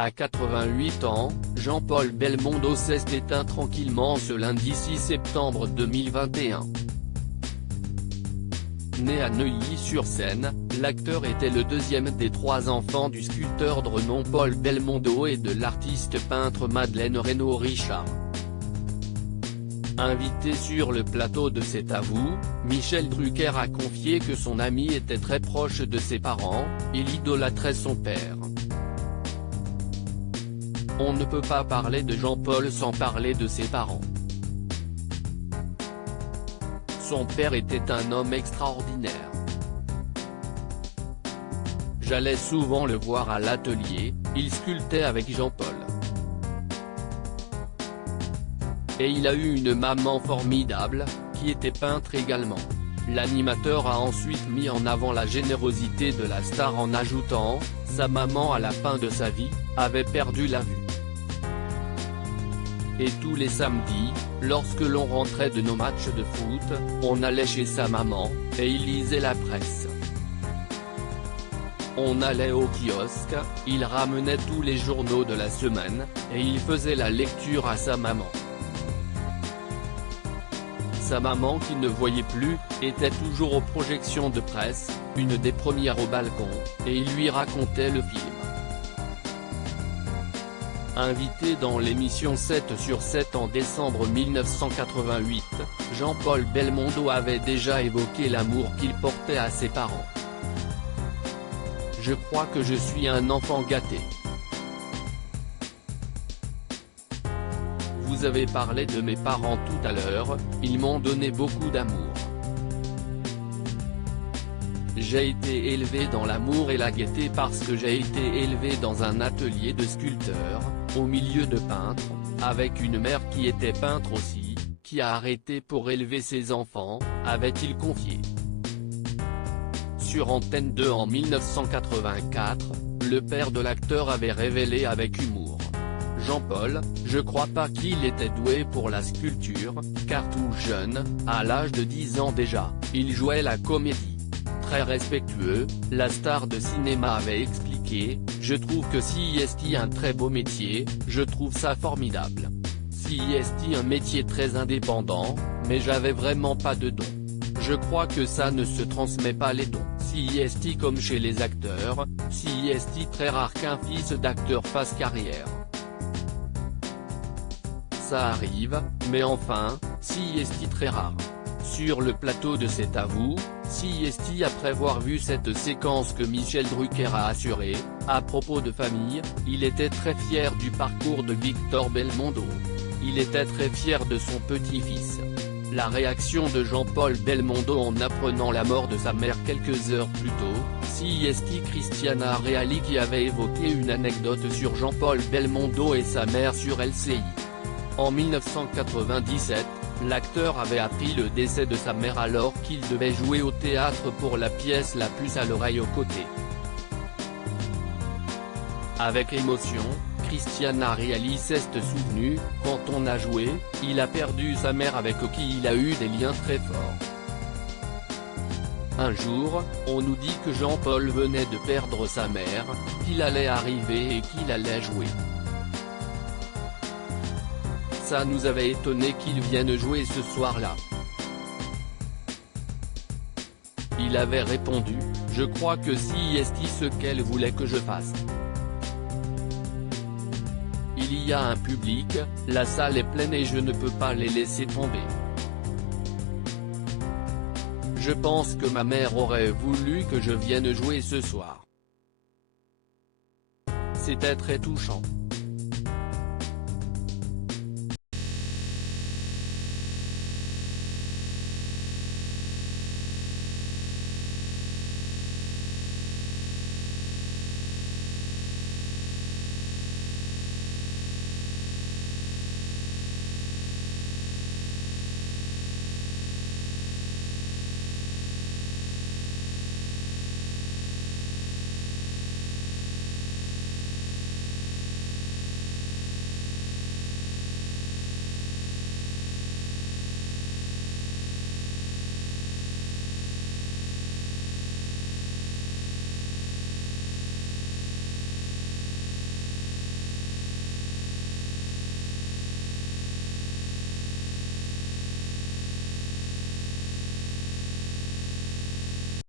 À 88 ans, Jean-Paul Belmondo s'est éteint tranquillement ce lundi 6 septembre 2021. Né à Neuilly-sur-Seine, l'acteur était le deuxième des trois enfants du sculpteur de renom Paul Belmondo et de l'artiste peintre Madeleine Reynaud-Richard. Invité sur le plateau de C'est à vous, Michel Drucker a confié que son ami était très proche de ses parents, il idolâtrait son père. On ne peut pas parler de Jean-Paul sans parler de ses parents. Son père était un homme extraordinaire. J'allais souvent le voir à l'atelier, il sculptait avec Jean-Paul. Et il a eu une maman formidable, qui était peintre également. L'animateur a ensuite mis en avant la générosité de la star en ajoutant « Sa maman à la fin de sa vie, avait perdu la vue. Et tous les samedis, lorsque l'on rentrait de nos matchs de foot, on allait chez sa maman, et il lisait la presse. On allait au kiosque, il ramenait tous les journaux de la semaine, et il faisait la lecture à sa maman. Sa maman qui ne voyait plus, était toujours aux projections de presse, une des premières au balcon, et il lui racontait le film. Invité dans l'émission 7 sur 7 en décembre 1988, Jean-Paul Belmondo avait déjà évoqué l'amour qu'il portait à ses parents. « Je crois que je suis un enfant gâté. Vous avez parlé de mes parents tout à l'heure, ils m'ont donné beaucoup d'amour. J'ai été élevé dans l'amour et la gaieté parce que j'ai été élevé dans un atelier de sculpteur, au milieu de peintres, avec une mère qui était peintre aussi, qui a arrêté pour élever ses enfants, avait-il confié. Sur Antenne 2 en 1984, le père de l'acteur avait révélé avec humour. Jean-Paul, je crois pas qu'il était doué pour la sculpture, car tout jeune, à l'âge de 10 ans déjà, il jouait la comédie. Très respectueux, la star de cinéma avait expliqué, je trouve que CIST un très beau métier, je trouve ça formidable. CIST un métier très indépendant, mais j'avais vraiment pas de dons. Je crois que ça ne se transmet pas les dons. CIST comme chez les acteurs, CIST très rare qu'un fils d'acteur fasse carrière. Ça arrive, mais enfin, CIST très rare. Sur le plateau de C'est à vous, CIST après avoir vu cette séquence que Michel Drucker a assuré, à propos de famille, il était très fier du parcours de Victor Belmondo. Il était très fier de son petit-fils. La réaction de Jean-Paul Belmondo en apprenant la mort de sa mère quelques heures plus tôt, CIST Christiana Reali qui avait évoqué une anecdote sur Jean-Paul Belmondo et sa mère sur LCI. En 1997, l'acteur avait appris le décès de sa mère alors qu'il devait jouer au théâtre pour la pièce La puce à l'oreille aux côtés. Avec émotion, Christiana Reali s'est souvenu, quand on a joué, il a perdu sa mère avec qui il a eu des liens très forts. Un jour, on nous dit que Jean-Paul venait de perdre sa mère, qu'il allait arriver et qu'il allait jouer. Ça nous avait étonné qu'il vienne jouer ce soir-là. Il avait répondu, je crois que CIST ce qu'elle voulait que je fasse. Il y a un public, la salle est pleine et je ne peux pas les laisser tomber. Je pense que ma mère aurait voulu que je vienne jouer ce soir. C'était très touchant.